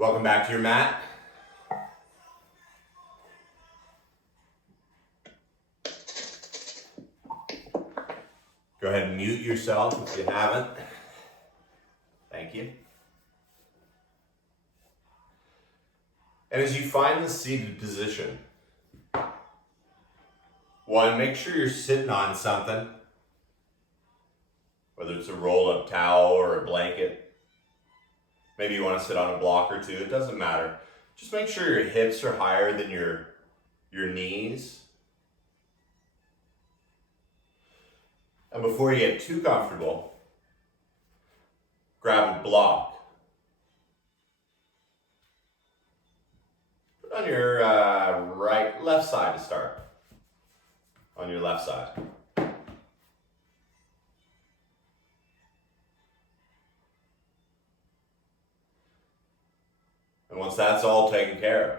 Welcome back to your mat. Go ahead and mute yourself if you haven't. Thank you. And as you find the seated position, one, make sure you're sitting on something, whether it's a rolled up towel or a blanket. Maybe you want to sit on a block or two, it doesn't matter. Just make sure your hips are higher than your knees. And before you get too comfortable, grab a block. Put on your left side to start. On your left side. And once that's all taken care of,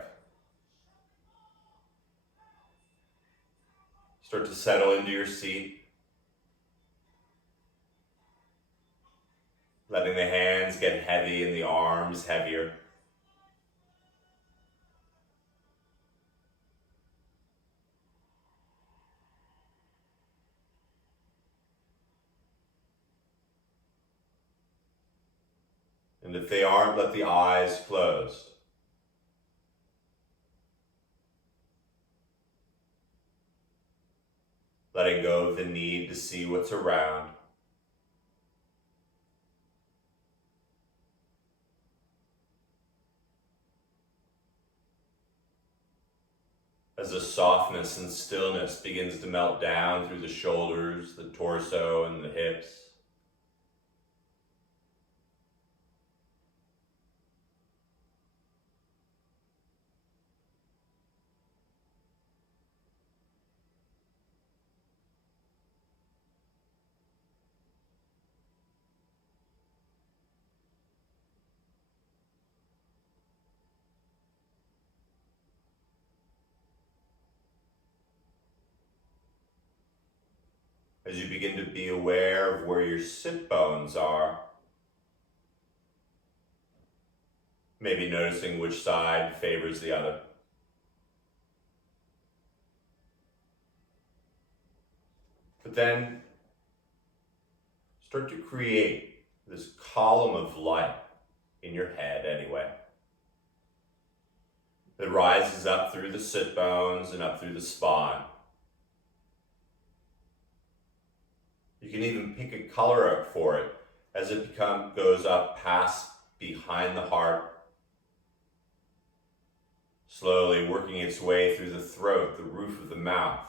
start to settle into your seat. Letting the hands get heavy and the arms heavier. And if they aren't, let the eyes closed. Letting go of the need to see what's around. As the softness and stillness begins to melt down through the shoulders, the torso, and the hips. As you begin to be aware of where your sit bones are, maybe noticing which side favors the other. But then start to create this column of light in your head anyway, that rises up through the sit bones and up through the spine. You can even pick a color for it as it goes up past behind the heart, slowly working its way through the throat, the roof of the mouth,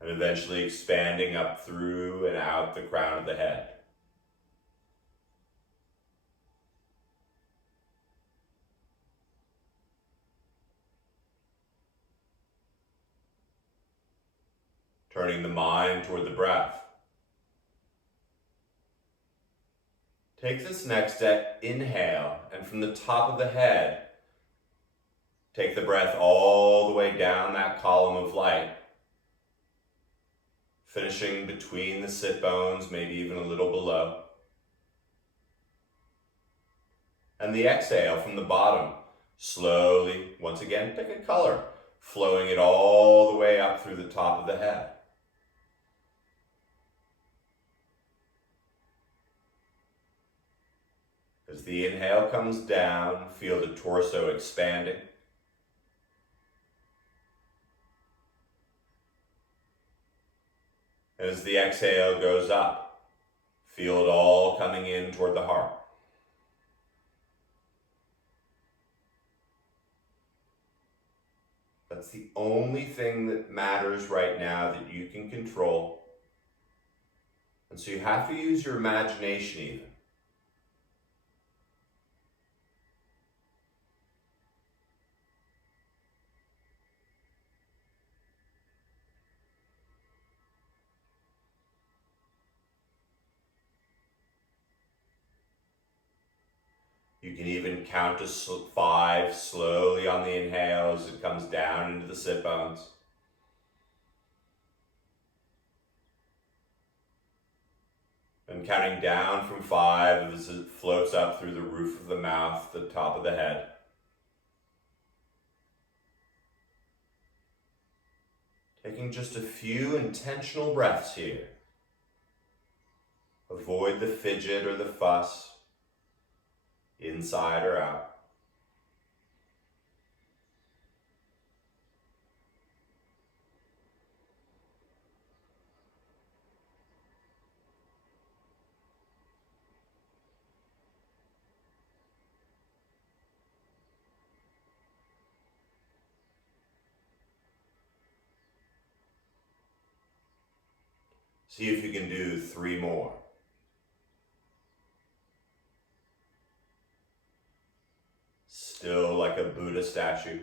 and eventually expanding up through and out the crown of the head. Turning the mind toward the breath. Take this next inhale, and from the top of the head, take the breath all the way down that column of light, finishing between the sit bones, maybe even a little below. And the exhale from the bottom, slowly, once again, pick a color, flowing it all the way up through the top of the head. As the inhale comes down, feel the torso expanding. And as the exhale goes up, feel it all coming in toward the heart. That's the only thing that matters right now that you can control. And so you have to use your imagination even. You can even count to 5 slowly on the inhale as it comes down into the sit bones. And counting down from 5 as it floats up through the roof of the mouth, the top of the head. Taking just a few intentional breaths here. Avoid the fidget or the fuss, inside or out. See if you can do 3 more. Still like a Buddha statue.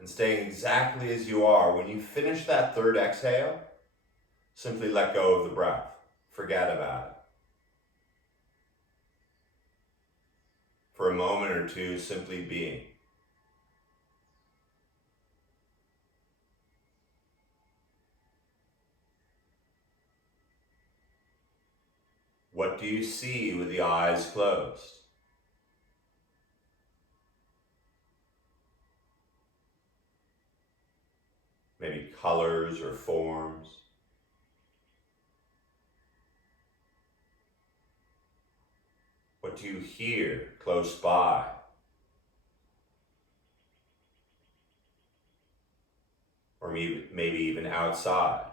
And staying exactly as you are. When you finish that 3rd exhale, simply let go of the breath. Forget about it. For a moment or two, simply being. What do you see with the eyes closed? Maybe colors or forms. What do you hear close by? Or maybe even outside.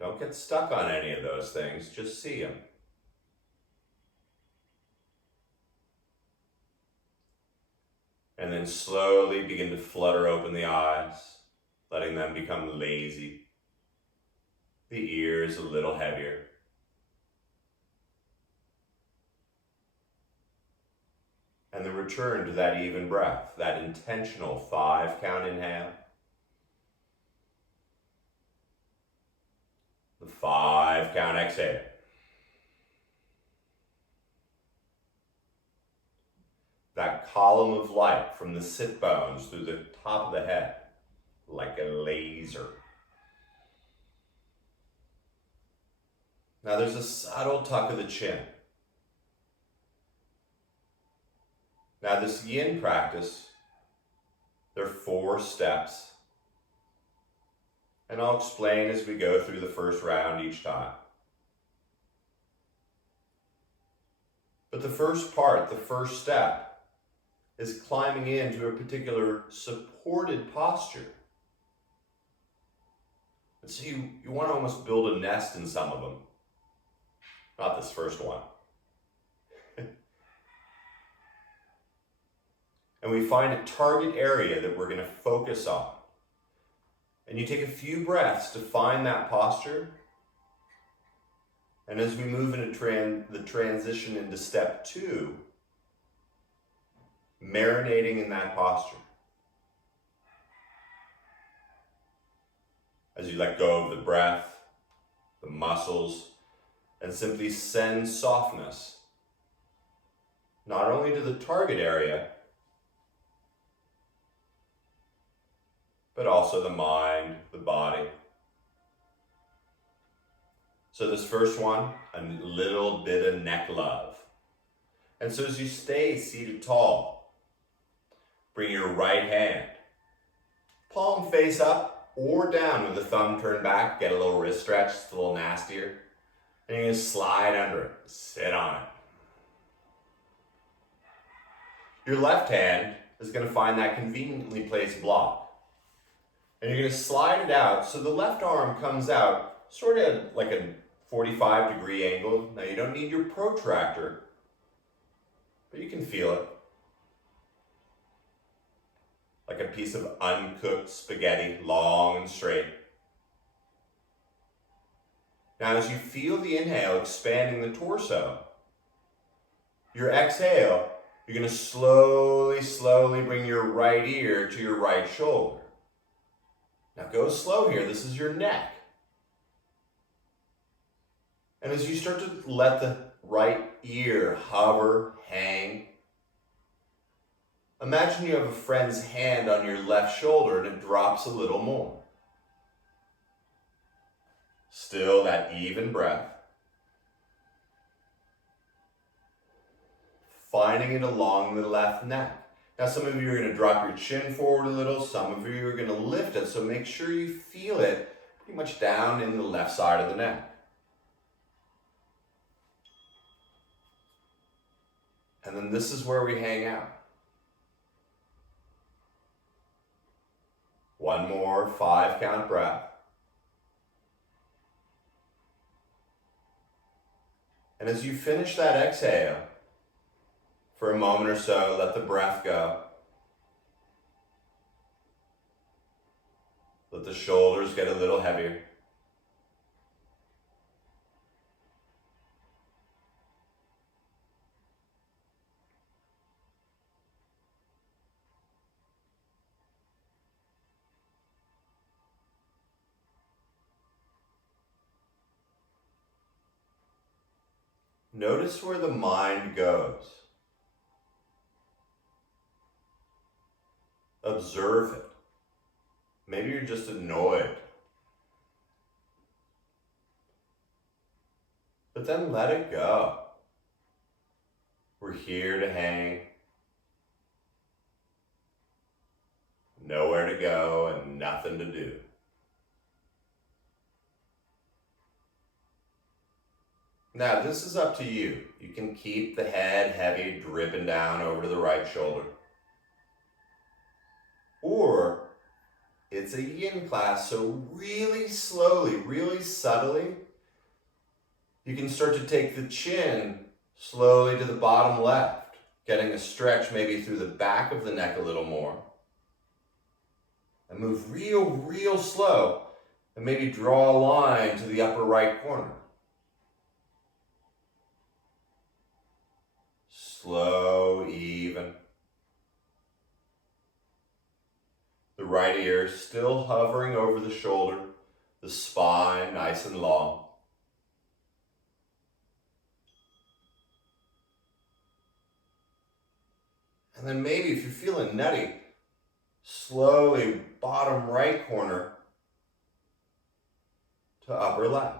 Don't get stuck on any of those things, just see them. And then slowly begin to flutter open the eyes, letting them become lazy. The ears a little heavier. And then return to that even breath, that intentional 5 count inhale. The 5 count exhale. That column of light from the sit bones through the top of the head, like a laser. Now there's a subtle tuck of the chin. Now this yin practice, there are 4 steps. And I'll explain as we go through the first round each time. But the first part, the first step, is climbing into a particular supported posture. And so you want to almost build a nest in some of them. Not this first one. And we find a target area that we're going to focus on. And you take a few breaths to find that posture. And as we move into the transition into step 2, marinating in that posture. As you let go of the breath, the muscles, and simply send softness, not only to the target area, but also the mind, the body. So this first one, a little bit of neck love. And so as you stay seated tall, bring your right hand, palm face up or down with the thumb turned back. Get a little wrist stretch, it's a little nastier. And you're going to slide under it, sit on it. Your left hand is going to find that conveniently placed block. And you're going to slide it out so the left arm comes out sort of like a 45-degree angle. Now you don't need your protractor, but you can feel it. Like a piece of uncooked spaghetti, long and straight. Now as you feel the inhale expanding the torso, your exhale, you're going to slowly bring your right ear to your right shoulder. Now go slow here, this is your neck. And as you start to let the right ear hover, hang, imagine you have a friend's hand on your left shoulder and it drops a little more. Still that even breath. Finding it along the left neck. Now some of you are going to drop your chin forward a little. Some of you are going to lift it. So make sure you feel it pretty much down in the left side of the neck. And then this is where we hang out. One more 5-count breath. And as you finish that exhale, for a moment or so, let the breath go. Let the shoulders get a little heavier. Notice where the mind goes. Observe it. Maybe you're just annoyed. But then let it go. We're here to hang. Nowhere to go and nothing to do. Now this is up to you. You can keep the head heavy, dripping down over to the right shoulder. Or it's a yin class, so really slowly, really subtly, you can start to take the chin slowly to the bottom left, getting a stretch maybe through the back of the neck a little more. And move real slow, and maybe draw a line to the upper right corner. Slow, even. The right ear still hovering over the shoulder, the spine nice and long. And then maybe if you're feeling nutty, slowly bottom right corner to upper left.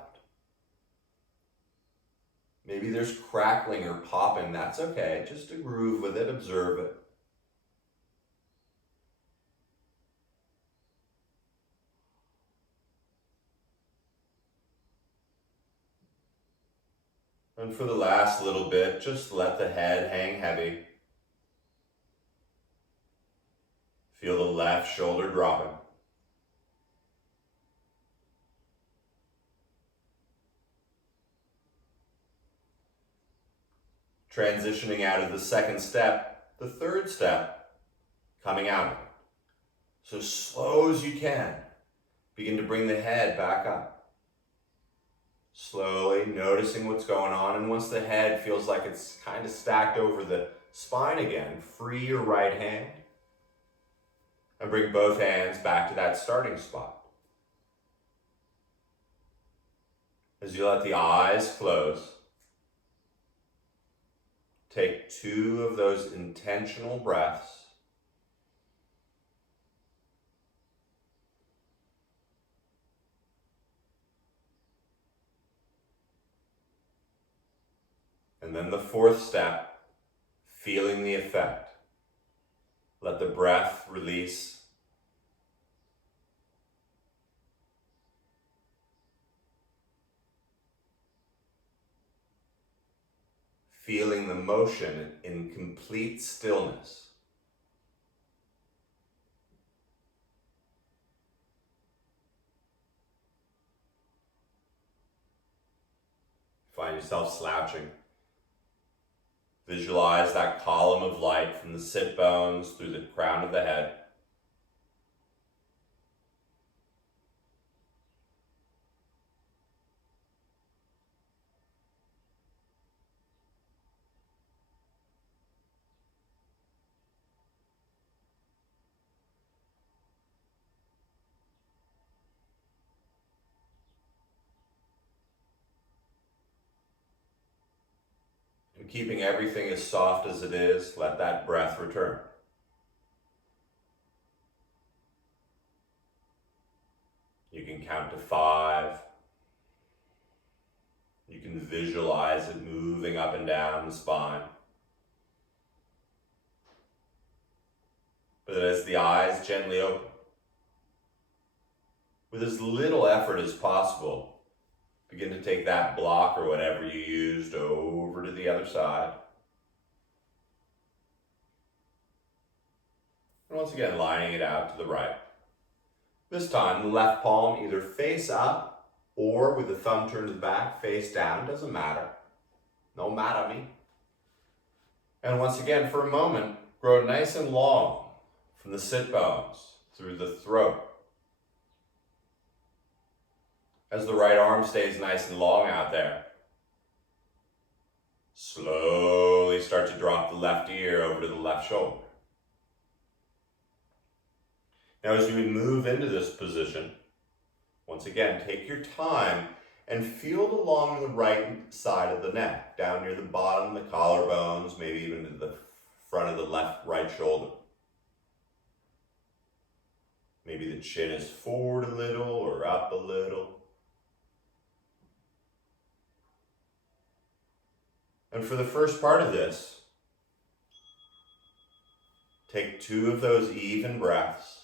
Maybe there's crackling or popping, that's okay. Just to groove with it, observe it. And for the last little bit, just let the head hang heavy. Feel the left shoulder dropping. Transitioning out of the second step, the third step, coming out of it. So slow as you can, begin to bring the head back up. Slowly noticing what's going on, and once the head feels like it's kind of stacked over the spine again, free your right hand and bring both hands back to that starting spot. As you let the eyes close, take 2 of those intentional breaths. And then the fourth step, feeling the effect. Let the breath release. Feeling the motion in complete stillness. Find yourself slouching. Visualize that column of light from the sit bones through the crown of the head. keeping everything as soft as it is, let that breath return. You can count to 5. You can visualize it moving up and down the spine. But as the eyes gently open, with as little effort as possible, begin to take that block or whatever you used over to the other side. And once again, lining it out to the right. This time, the left palm either face up or with the thumb turned to the back, face down, doesn't matter. No matter me. And once again, for a moment, grow nice and long from the sit bones through the throat. As the right arm stays nice and long out there, slowly start to drop the left ear over to the left shoulder. Now, as we move into this position, once again, take your time and feel along the right side of the neck, down near the bottom, the collarbones, maybe even to the front of the right shoulder. Maybe the chin is forward a little or up a little. And for the first part of this, take 2 of those even breaths.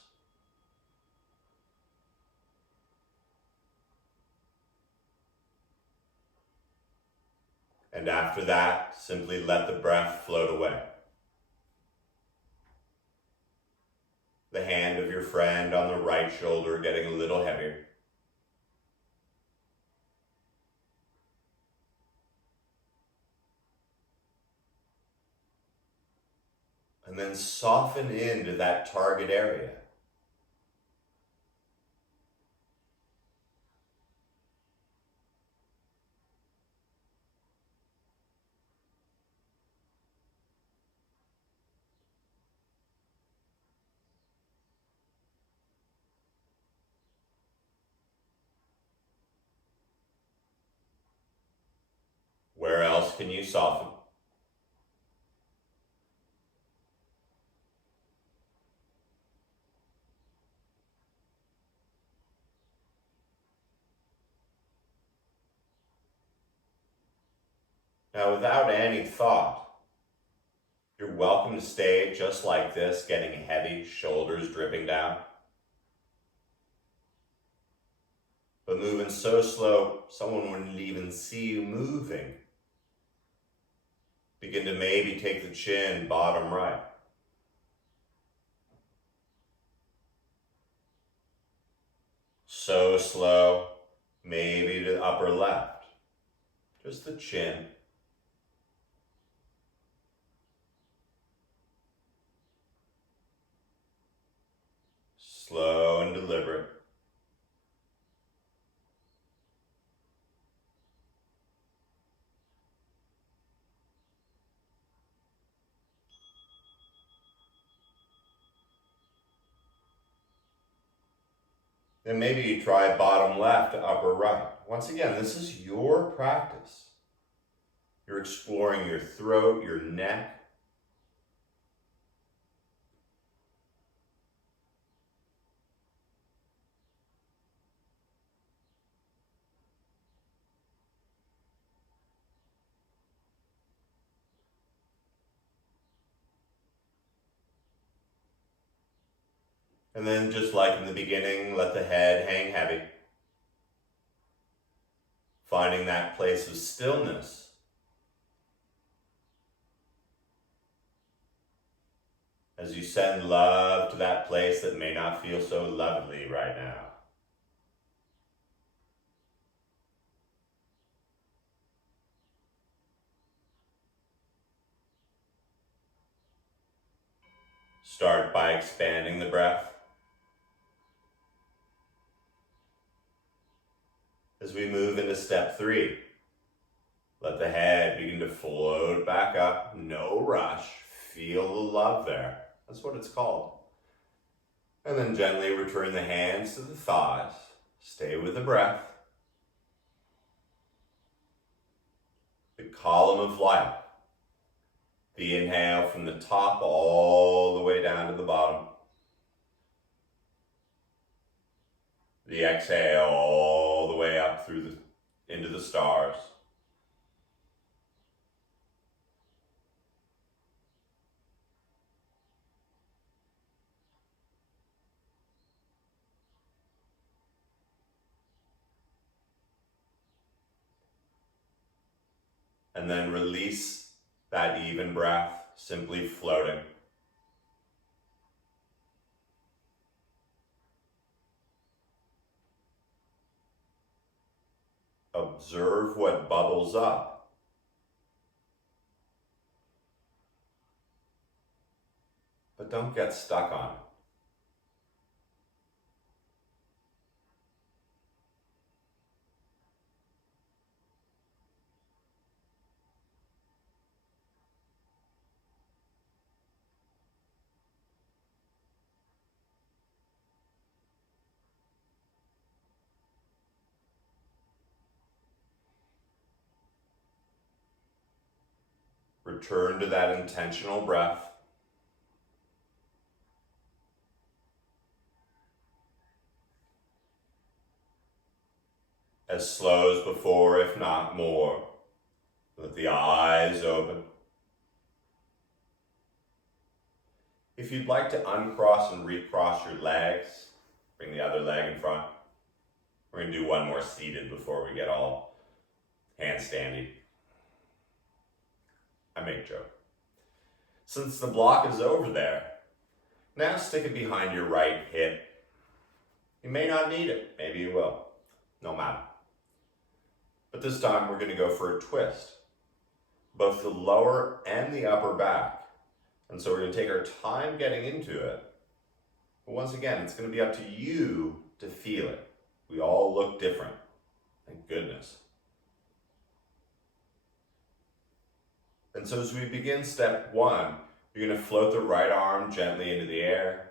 And after that, simply let the breath float away. The hand of your friend on the right shoulder getting a little heavier. And then soften into that target area. Where else can you soften? Now, without any thought, you're welcome to stay just like this, getting heavy, shoulders dripping down. But moving so slow, someone wouldn't even see you moving. Begin to maybe take the chin bottom right. So slow, maybe to upper left. Just the chin. Slow and deliberate. Then maybe you try bottom left to upper right. Once again, this is your practice. You're exploring your throat, your neck. And then just like in the beginning, let the head hang heavy. Finding that place of stillness. As you send love to that place that may not feel so lovely right now. Start by expanding the breath. As we move into step 3, let the head begin to float back up. No rush. Feel the love there. That's what it's called. And then gently return the hands to the thighs. Stay with the breath. The column of light The inhale from the top all the way down to the bottom. The exhale all the way up into the stars. And then release that even breath, simply floating. Observe what bubbles up. But don't get stuck on it. Return to that intentional breath. As slow as before, if not more. Let the eyes open. If you'd like to uncross and recross your legs, bring the other leg in front. We're going to do one more seated before we get all handstandy. I make a joke. Since the block is over there, now stick it behind your right hip. You may not need it, maybe you will, no matter. But this time we're going to go for a twist, both the lower and the upper back. And so we're going to take our time getting into it. But once again, it's going to be up to you to feel it. We all look different, thank goodness. And so as we begin step one, you're going to float the right arm gently into the air.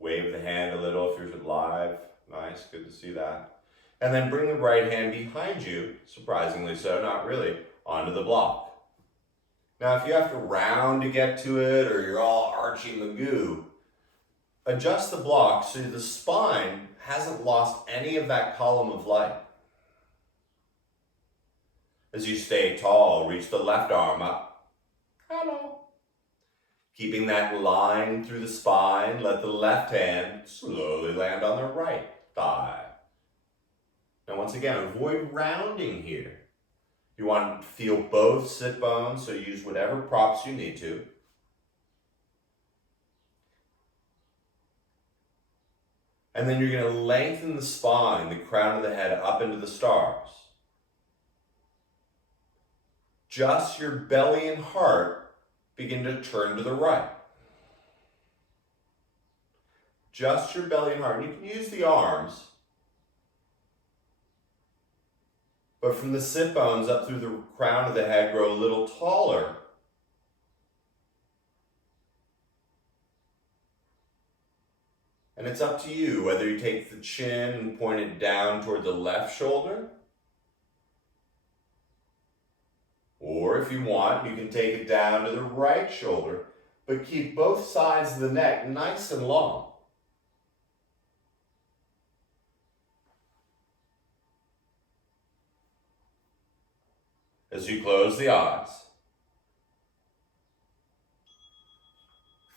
Wave the hand a little if you're live. Nice, good to see that. And then bring the right hand behind you, surprisingly so, not really, onto the block. Now if you have to round to get to it or you're all archy magoo, adjust the block so the spine hasn't lost any of that column of light. As you stay tall, reach the left arm up. Hello. Keeping that line through the spine, let the left hand slowly land on the right thigh. Now once again, avoid rounding here. You want to feel both sit bones, so use whatever props you need to. And then you're going to lengthen the spine, the crown of the head up into the stars. Just your belly and heart begin to turn to the right. Just your belly and heart. You can use the arms, but from the sit bones up through the crown of the head, grow a little taller. And it's up to you whether you take the chin and point it down toward the left shoulder, or if you want, you can take it down to the right shoulder, but keep both sides of the neck nice and long. As you close the eyes,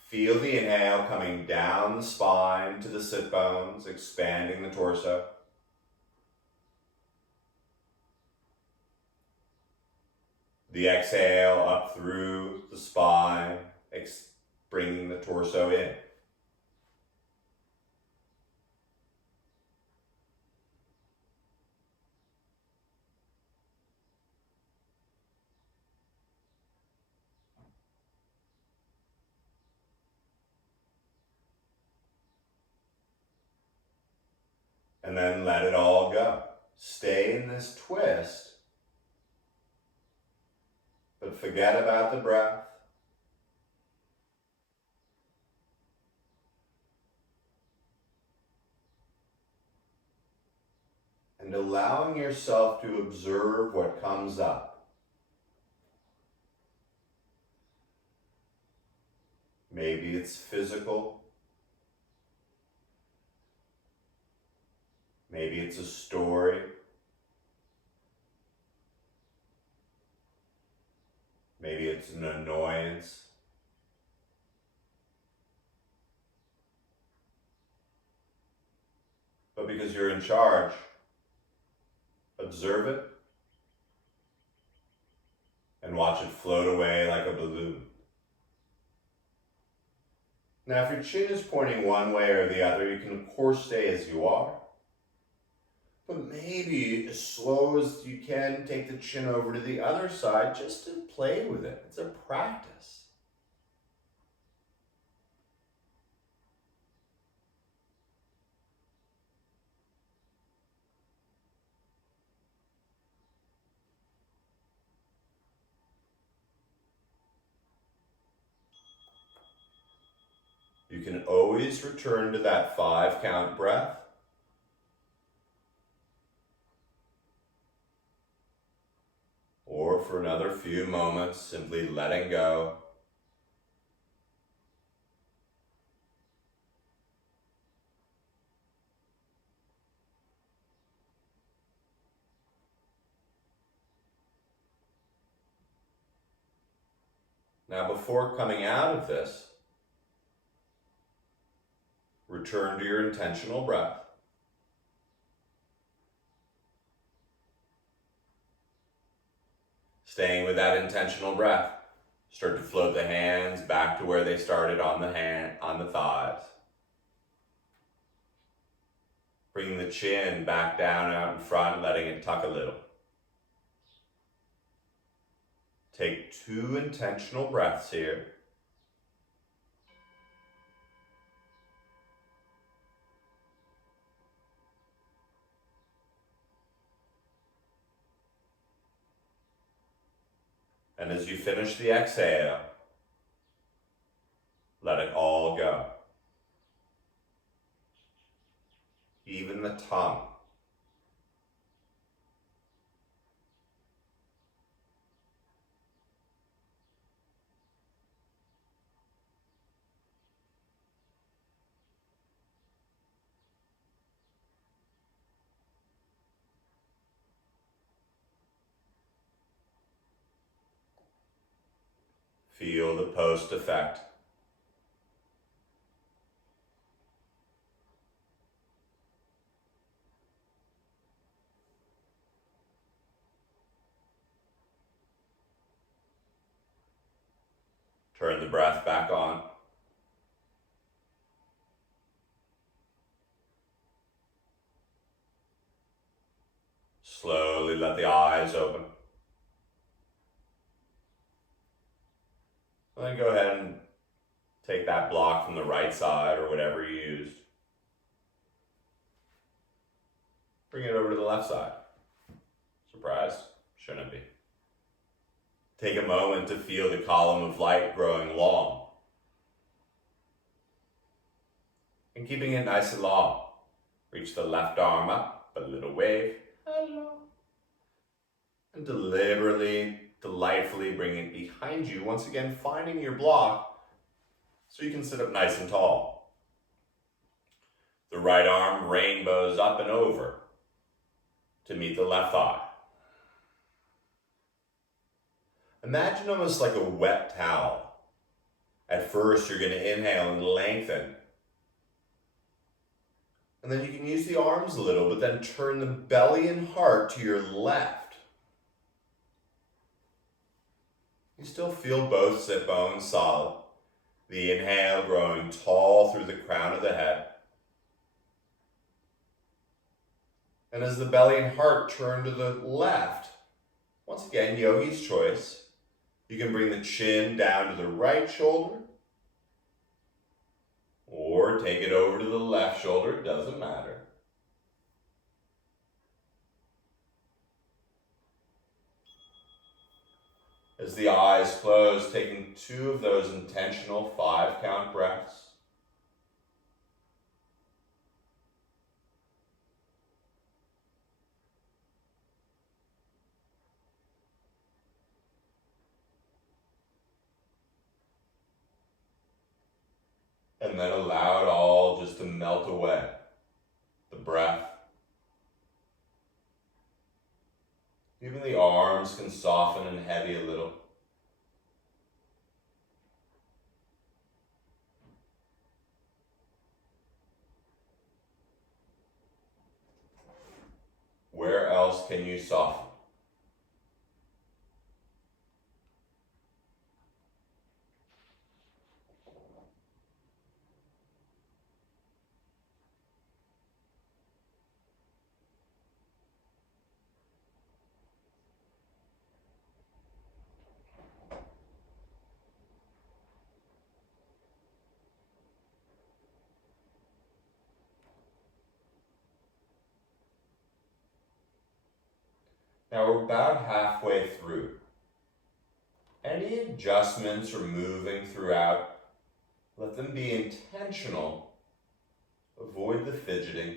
feel the inhale coming down the spine to the sit bones, expanding the torso. The exhale up through the spine, bringing the torso in. And then let it all go. Stay in this twist, but forget about the breath. And allowing yourself to observe what comes up. Maybe it's physical. Maybe it's a story. Maybe it's an annoyance. But because you're in charge, observe it and watch it float away like a balloon. Now, if your chin is pointing one way or the other, you can of course stay as you are. But maybe as slow as you can, take the chin over to the other side just to play with it. It's a practice. You can always return to that 5-count breath. Or for another few moments, simply letting go. Now, before coming out of this, return to your intentional breath. Staying with that intentional breath, start to float the hands back to where they started on the thighs. Bringing the chin back down out in front, letting it tuck a little. Take 2 intentional breaths here. And as you finish the exhale, let it all go. Even the tongue. Feel the post effect. Turn the breath back on. Slowly let the eyes open. And then go ahead and take that block from the right side or whatever you used. Bring it over to the left side. Surprised? Shouldn't be. Take a moment to feel the column of light growing long. And keeping it nice and long. Reach the left arm up, a little wave. Hello. And deliberately, delightfully bring it behind you. Once again, finding your block so you can sit up nice and tall. The right arm rainbows up and over to meet the left thigh. Imagine almost like a wet towel. At first, you're going to inhale and lengthen. And then you can use the arms a little, but then turn the belly and heart to your left. You still feel both sit bones solid. The inhale growing tall through the crown of the head. And as the belly and heart turn to the left, once again, yogi's choice. You can bring the chin down to the right shoulder or take it over to the left shoulder, it doesn't matter. As the eyes close, taking 2 of those intentional 5-count breaths. And then allow it all just to melt away. The breath. Even the arms can soften and heavy a little. Where else can you soften? Now we're about halfway through. Any adjustments or moving throughout, let them be intentional. Avoid the fidgeting.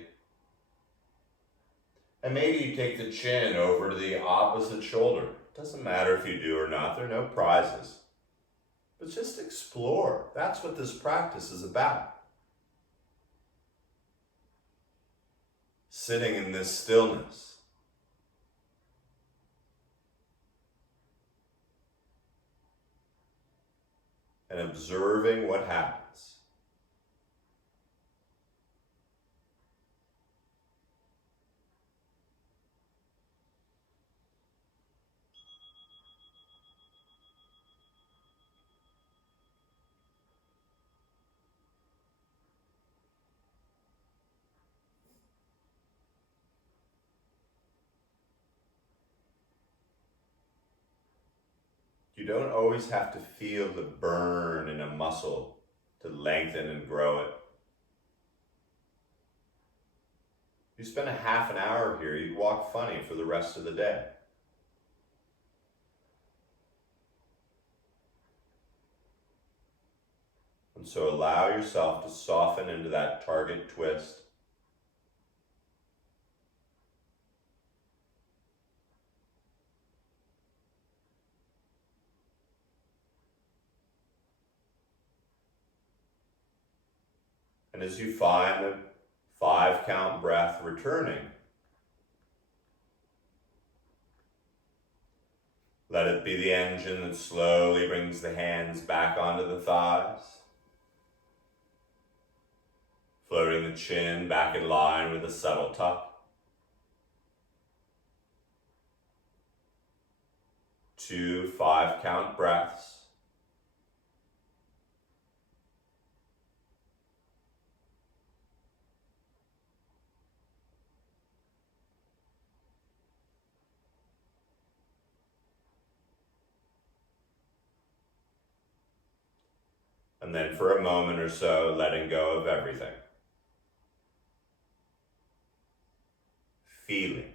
And maybe you take the chin over to the opposite shoulder. Doesn't matter if you do or not, there are no prizes. But just explore. That's what this practice is about. Sitting in this stillness. And observing what happens. You don't always have to feel the burn in a muscle to lengthen and grow it. If you spend a half an hour here, you'd walk funny for the rest of the day. And so allow yourself to soften into that target twist. And as you find a 5-count breath returning, let it be the engine that slowly brings the hands back onto the thighs, floating the chin back in line with a subtle tuck. 2 5-count breaths. And then for a moment or so, letting go of everything. Feeling.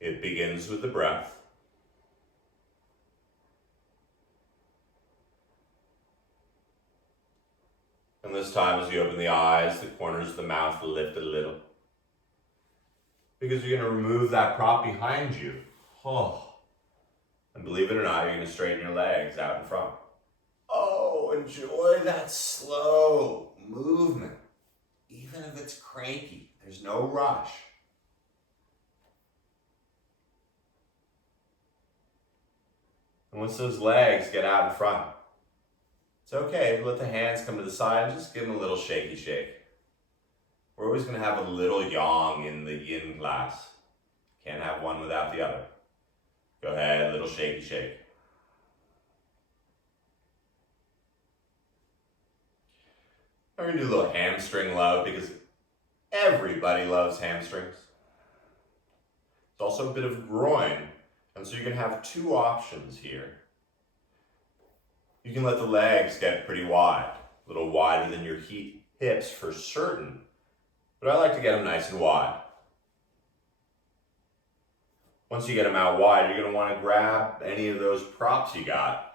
It begins with the breath. And this time as you open the eyes, the corners of the mouth lift a little. Because you're going to remove that prop behind you. Oh. And believe it or not, you're going to straighten your legs out in front. Oh, enjoy that slow movement. Even if it's cranky, there's no rush. And once those legs get out in front, it's okay to let the hands come to the side and just give them a little shaky shake. We're always going to have a little yang in the yin class. Can't have one without the other. Go ahead, little shaky shake. I'm going to do a little hamstring love because everybody loves hamstrings. It's also a bit of groin, and so you're going to have 2 options here. You can let the legs get pretty wide, a little wider than your hips for certain, but I like to get them nice and wide. Once you get them out wide, you're going to want to grab any of those props you got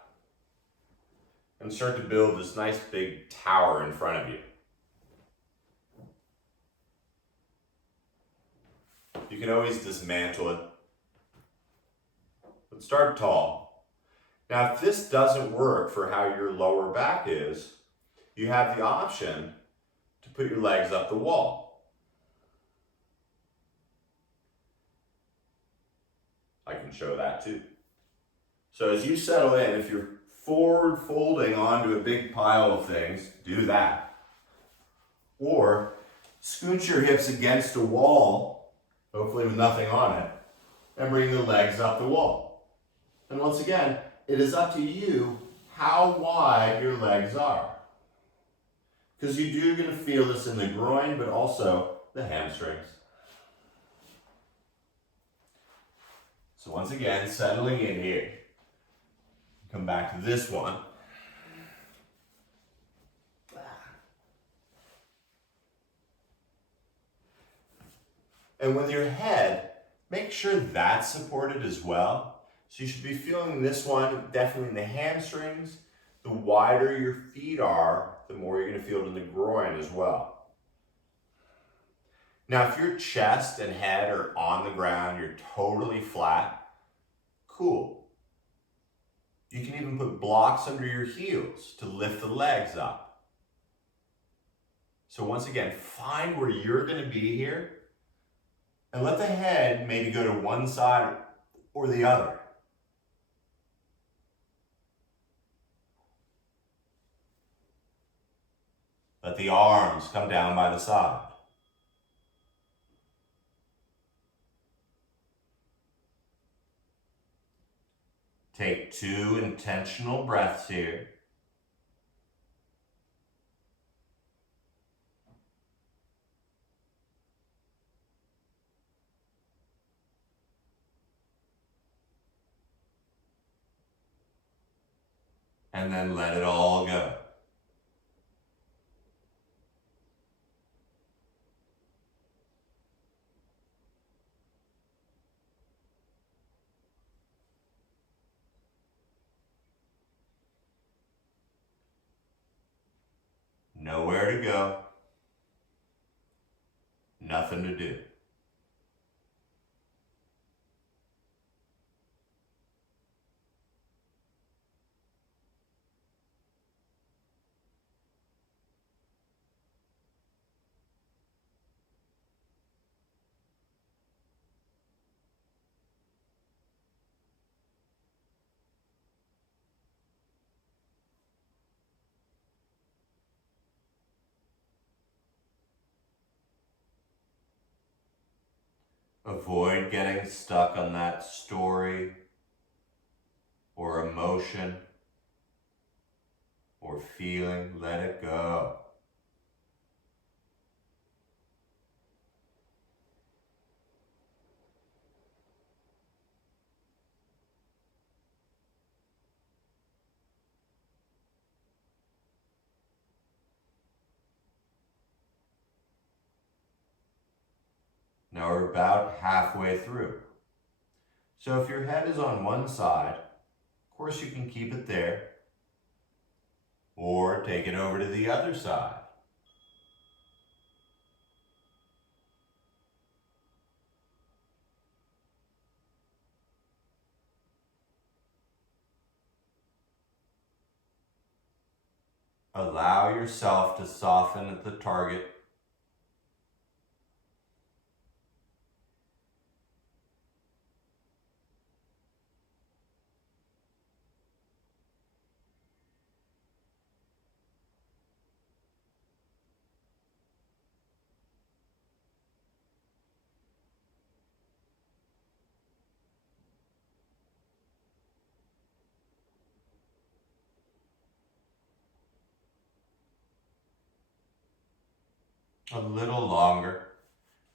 and start to build this nice big tower in front of you. You can always dismantle it, but start tall. Now, if this doesn't work for how your lower back is, you have the option to put your legs up the wall. I can show that too. So as you settle in, if you're forward folding onto a big pile of things, do that. Or scoot your hips against a wall, hopefully with nothing on it, and bring the legs up the wall. And once again, it is up to you how wide your legs are. Because you're going to feel this in the groin, but also the hamstrings. So once again, settling in here. Come back to this one. And with your head, make sure that's supported as well. So you should be feeling this one definitely in the hamstrings. The wider your feet are, the more you're going to feel it in the groin as well. Now, if your chest and head are on the ground, you're totally flat, cool. You can even put blocks under your heels to lift the legs up. So once again, find where you're going to be here and let the head maybe go to one side or the other. Let the arms come down by the side. Take 2 intentional breaths here. And then let it all go. Nowhere to go. Nothing to do. Avoid getting stuck on that story or emotion or feeling. Let it go. Now we're about halfway through. So if your head is on one side, of course you can keep it there, or take it over to the other side. Allow yourself to soften at the target. A little longer.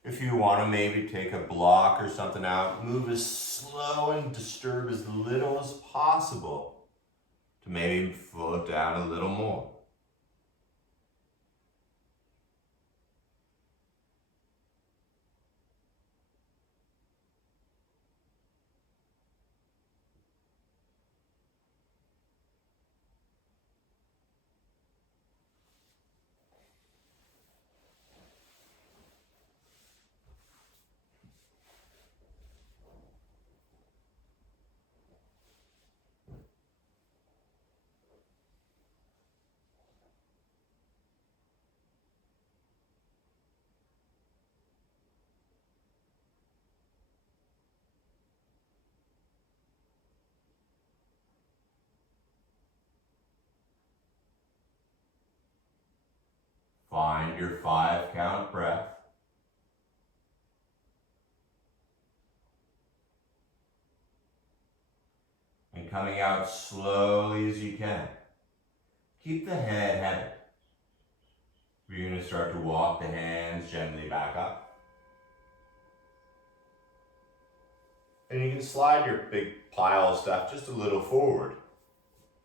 If you want to maybe take a block or something out, move as slow and disturb as little as possible to maybe float down a little more. Find your 5-count breath. And coming out slowly as you can. Keep the head heavy. You're going to start to walk the hands gently back up. And you can slide your big pile of stuff just a little forward.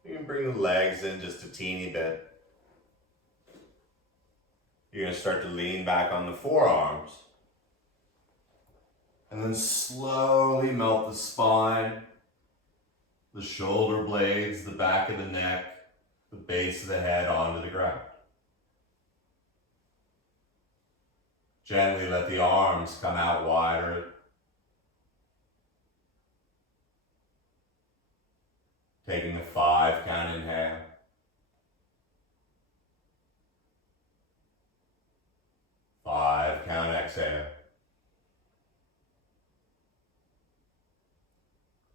You can bring the legs in just a teeny bit. You're going to start to lean back on the forearms. And then slowly melt the spine, the shoulder blades, the back of the neck, the base of the head onto the ground. Gently let the arms come out wider. Taking a 5-count inhale. 5-count exhale.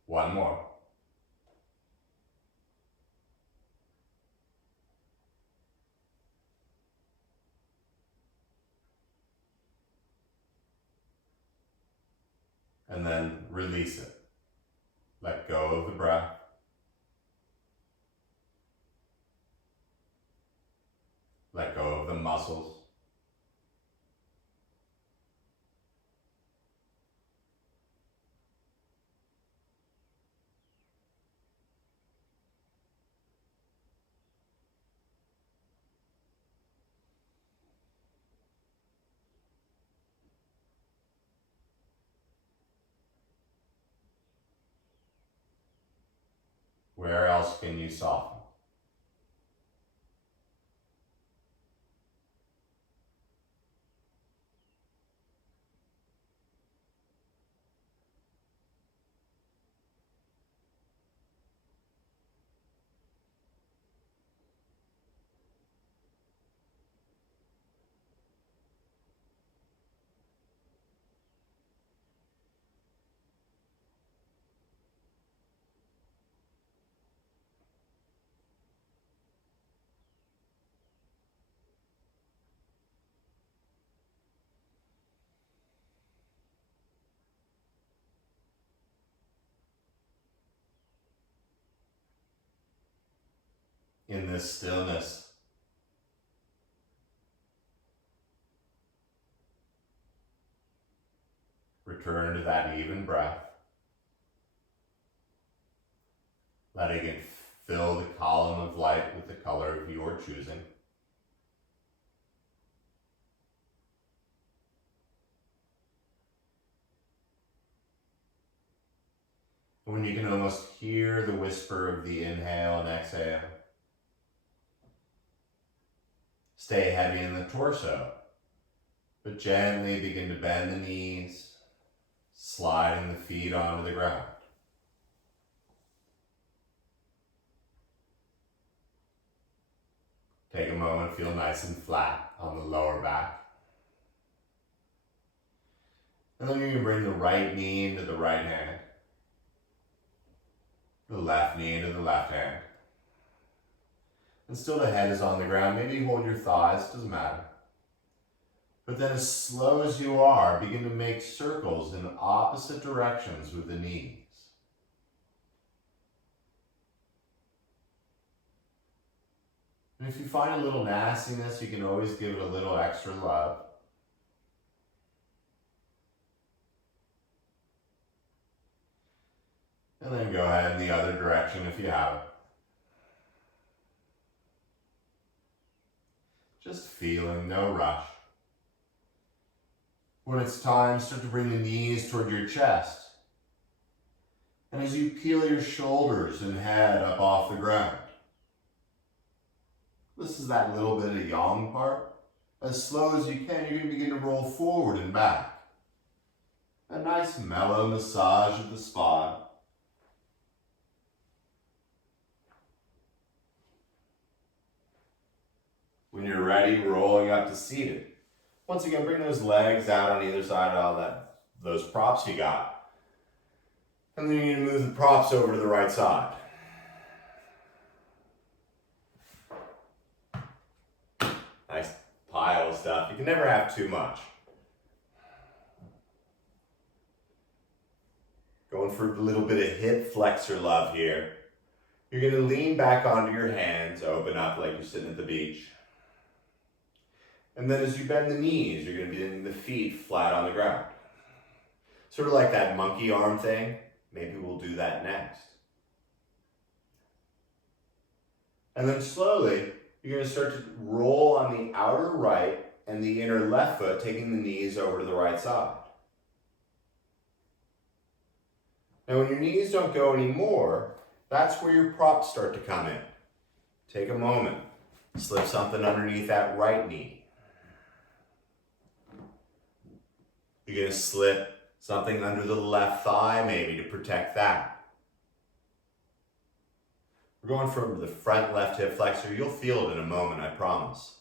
One more. And then release it. Let go of the breath. Let go of the muscles. Where else can you soften? In this stillness, return to that even breath, letting it fill the column of light with the color of your choosing. When you can almost hear the whisper of the inhale and exhale, stay heavy in the torso, but gently begin to bend the knees, sliding the feet onto the ground. Take a moment, feel nice and flat on the lower back. And then you can bring the right knee into the right hand, the left knee into the left hand. And still the head is on the ground. Maybe hold your thighs, doesn't matter. But then as slow as you are, begin to make circles in opposite directions with the knees. And if you find a little nastiness, you can always give it a little extra love. And then go ahead in the other direction if you have it. Just feeling, no rush. When it's time, start to bring the knees toward your chest. And as you peel your shoulders and head up off the ground, this is that little bit of yang part. As slow as you can, you're going to begin to roll forward and back. A nice mellow massage of the spine. When you're ready, rolling up to seated. Once again, bring those legs out on either side of all those props you got. And then you're going to move the props over to the right side. Nice pile of stuff. You can never have too much. Going for a little bit of hip flexor love here. You're going to lean back onto your hands, open up like you're sitting at the beach. And then as you bend the knees, you're going to be bending the feet flat on the ground. Sort of like that monkey arm thing. Maybe we'll do that next. And then slowly, you're going to start to roll on the outer right and the inner left foot, taking the knees over to the right side. Now when your knees don't go anymore, that's where your props start to come in. Take a moment, slip something underneath that right knee. You're going to slip something under the left thigh maybe to protect that. We're going from the front left hip flexor. You'll feel it in a moment, I promise.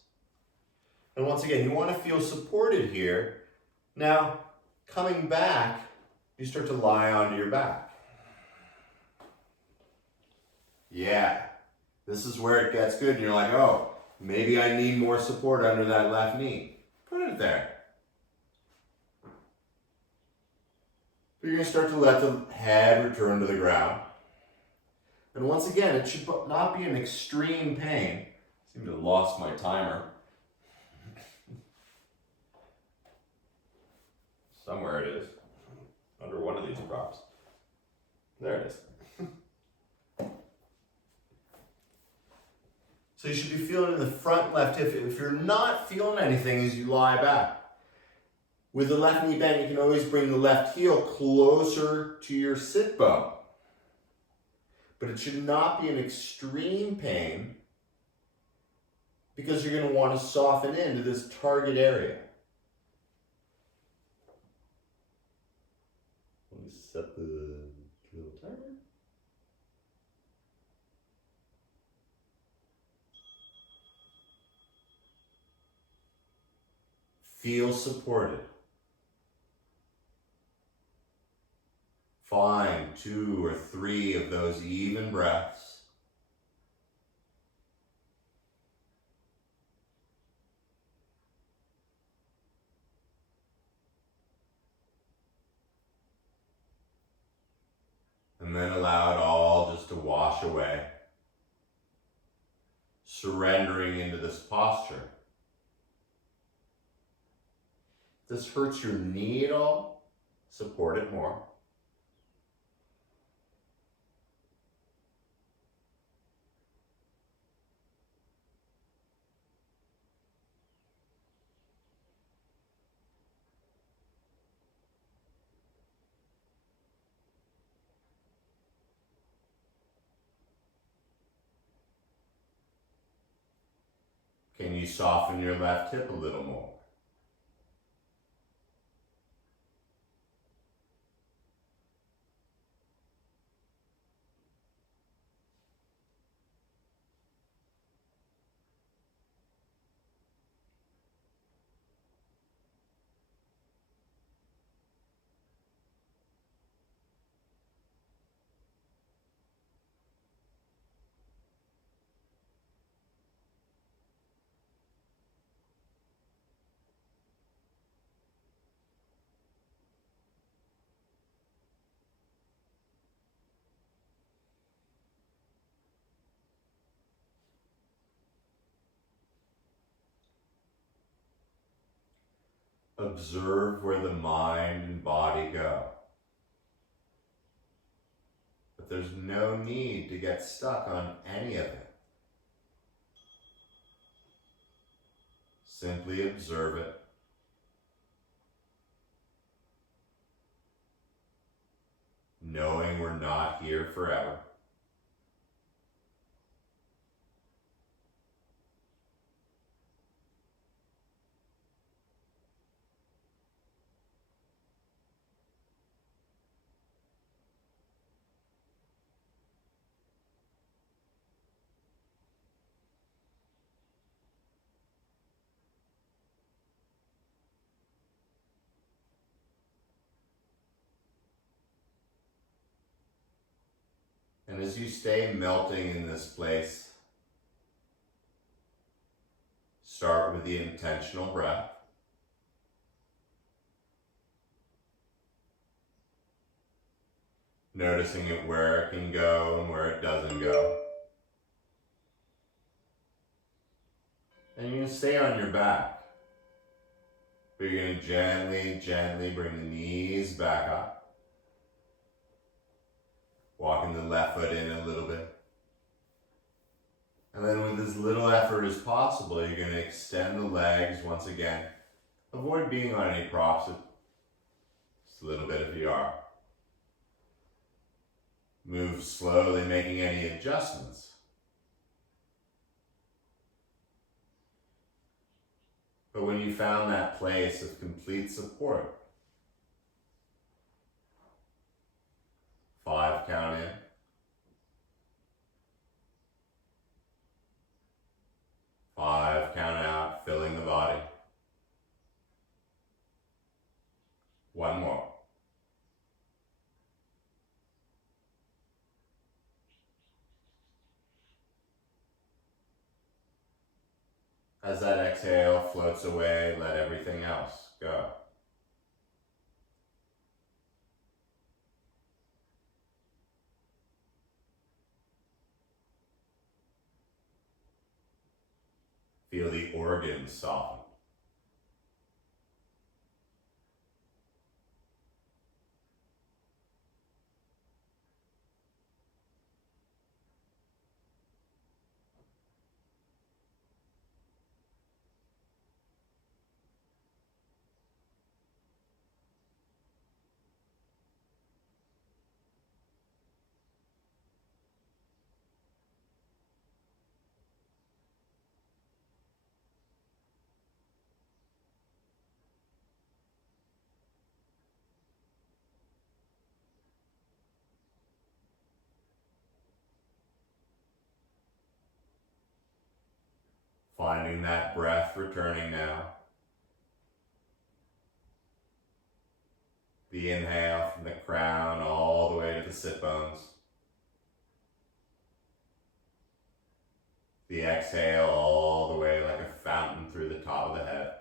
And once again, you want to feel supported here. Now, coming back, you start to lie onto your back. Yeah, this is where it gets good. And you're like, oh, maybe I need more support under that left knee. Put it there. But you're going to start to let the head return to the ground. And once again, it should not be an extreme pain. I seem to have lost my timer. Somewhere it is. Under one of these props. There it is. So you should be feeling in the front left hip. If you're not feeling anything as you lie back, with the left knee bent, you can always bring the left heel closer to your sit bone. But it should not be an extreme pain because you're going to want to soften into this target area. Let me set the little timer. Feel supported. Find 2 or 3 of those even breaths. And then allow it all just to wash away. Surrendering into this posture. If this hurts your knee at all, support it more. Can you soften your left hip a little more? Observe where the mind and body go. But there's no need to get stuck on any of it. Simply observe it. Knowing we're not here forever. And as you stay melting in this place, start with the intentional breath. Noticing it where it can go and where it doesn't go. And you're going to stay on your back. But you're going to gently, gently bring the knees back up. Walking the left foot in a little bit. And then with as little effort as possible, you're going to extend the legs once again. Avoid being on any props, just a little bit if you are. Move slowly, making any adjustments. But when you found that place of complete support, 5 count in. 5 count out, filling the body. 1 more. As that exhale floats away, let everything else go. Feel the organs soften. Finding that breath returning now. The inhale from the crown all the way to the sit bones. The exhale all the way like a fountain through the top of the head.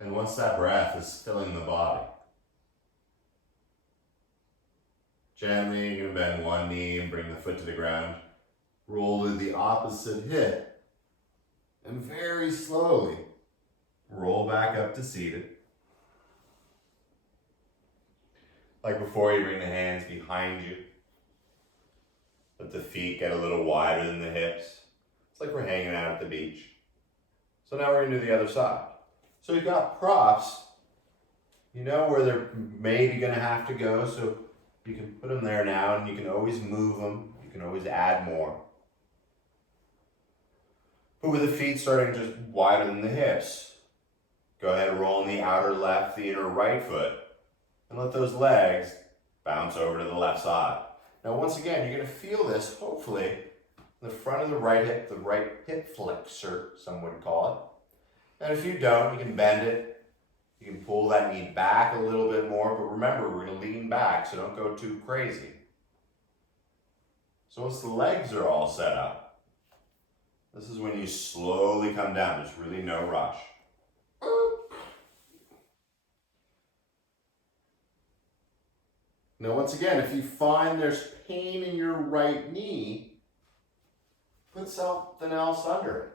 And once that breath is filling the body, gently you can bend one knee and bring the foot to the ground. Roll to the opposite hip. And very slowly, roll back up to seated. Like before, you bring the hands behind you. Let the feet get a little wider than the hips. It's like we're hanging out at the beach. So now we're going to do the other side. So we've got props. You know where they're maybe going to have to go, so you can put them there now, and you can always move them. You can always add more. But with the feet starting just wider than the hips, go ahead and roll in the outer left, the inner right foot, and let those legs bounce over to the left side. Now once again, you're going to feel this, hopefully, in the front of the right hip flexor, some would call it. And if you don't, you can bend it. You can pull that knee back a little bit more, but remember, we're going to lean back, so don't go too crazy. So once the legs are all set up, this is when you slowly come down. There's really no rush. Now once again, if you find there's pain in your right knee, put something else under it.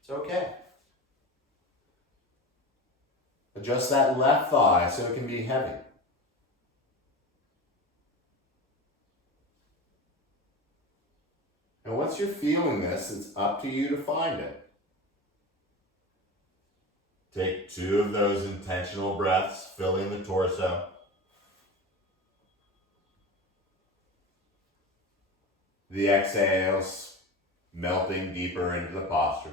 It's okay. Adjust that left thigh so it can be heavy. And once you're feeling this, it's up to you to find it. Take 2 of those intentional breaths, filling the torso. The exhales, melting deeper into the posture.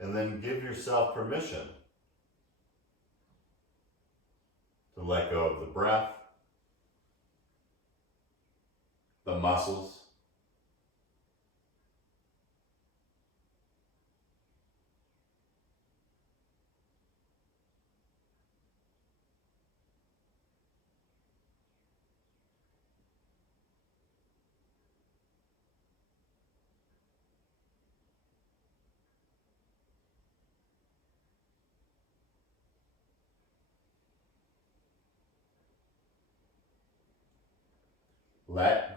And then give yourself permission to let go of the breath, the muscles,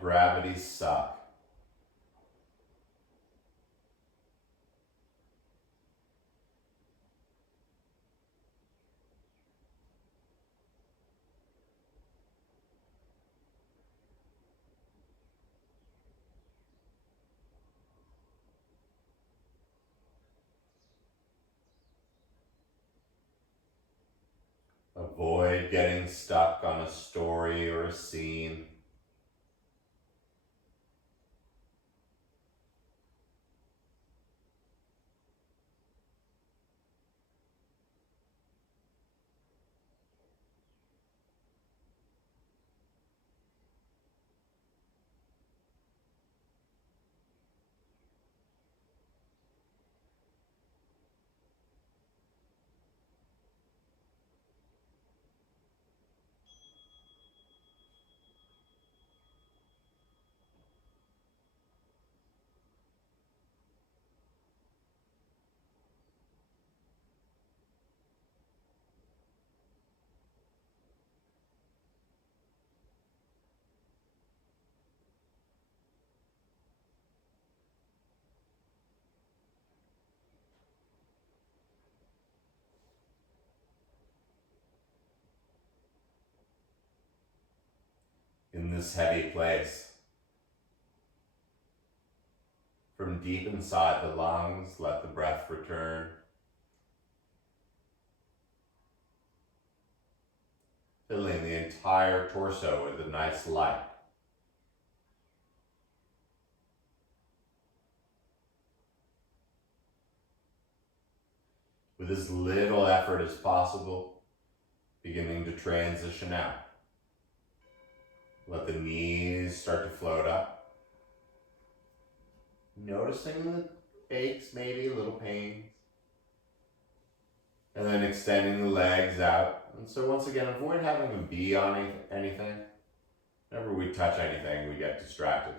gravity suck. Avoid getting stuck on a story or a scene. In this heavy place, from deep inside the lungs, let the breath return, filling the entire torso with a nice light. With as little effort as possible, beginning to transition out. Let the knees start to float up. Noticing the aches, maybe little pains. And then extending the legs out. And so once again, avoid having them be on anything. Whenever we touch anything, we get distracted.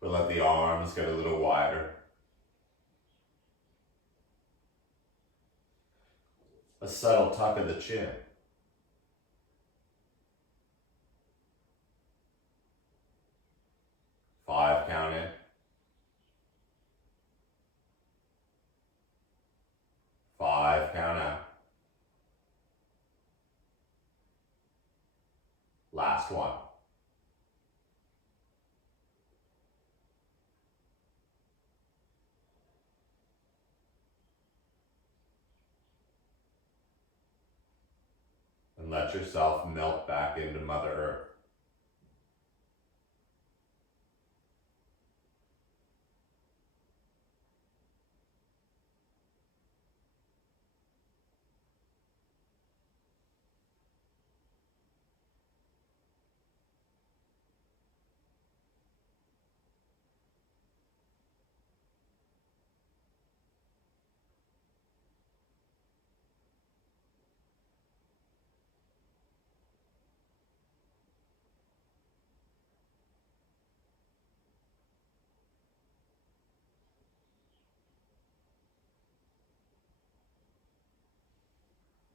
But let the arms get a little wider. A subtle tuck of the chin. Five count in. 5 count out. Last one. And let yourself melt back into Mother Earth.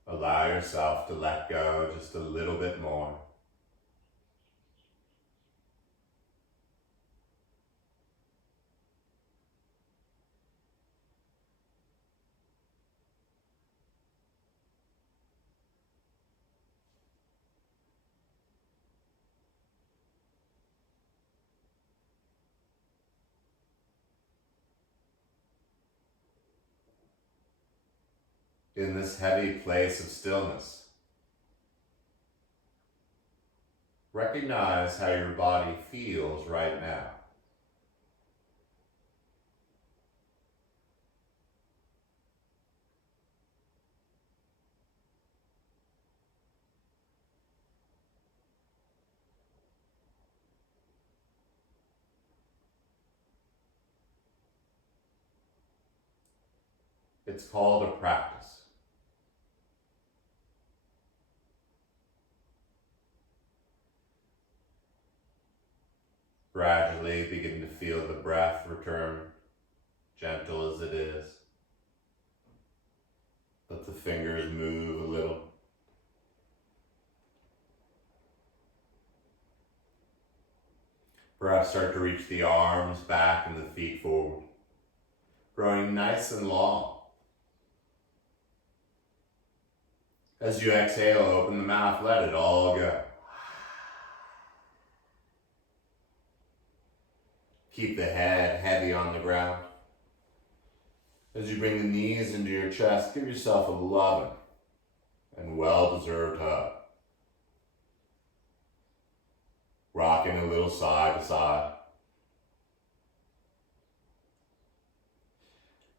Allow yourself to let go just a little bit more. In this heavy place of stillness, recognize how your body feels right now. It's called a practice. Gradually begin to feel the breath return, gentle as it is. Let the fingers move a little. Perhaps start to reach the arms back and the feet forward, growing nice and long. As you exhale, open the mouth, let it all go. Keep the head heavy on the ground. As you bring the knees into your chest, give yourself a loving and well-deserved hug. Rocking a little side to side.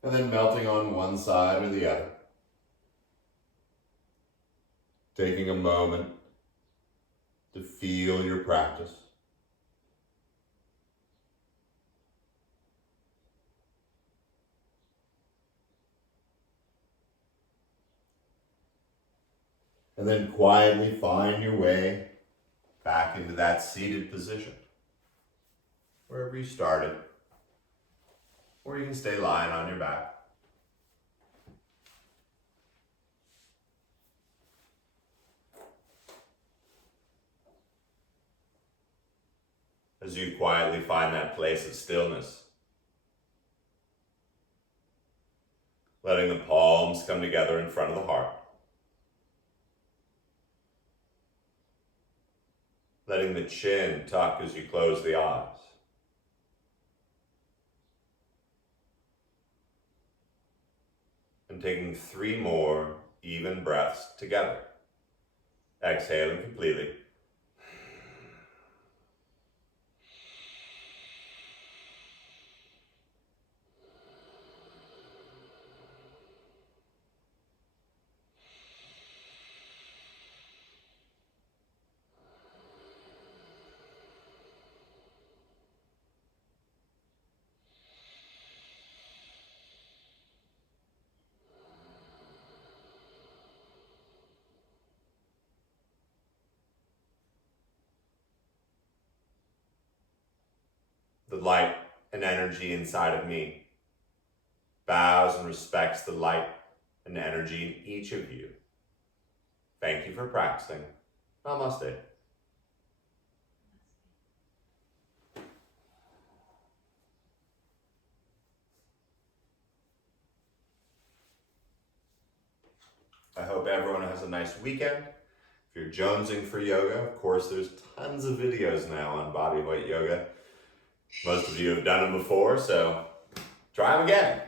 And then melting on one side or the other. Taking a moment to feel your practice. And then quietly find your way back into that seated position, wherever you started, or you can stay lying on your back. As you quietly find that place of stillness, letting the palms come together in front of the heart. Letting the chin tuck as you close the eyes. And taking 3 more even breaths together. Exhaling completely. The light and energy inside of me bows and respects the light and energy in each of you. Thank you for practicing. Namaste. I hope everyone has a nice weekend. If you're jonesing for yoga, of course, there's tons of videos now on Bobby Hoyt Yoga. Most of you have done them before, so try them again.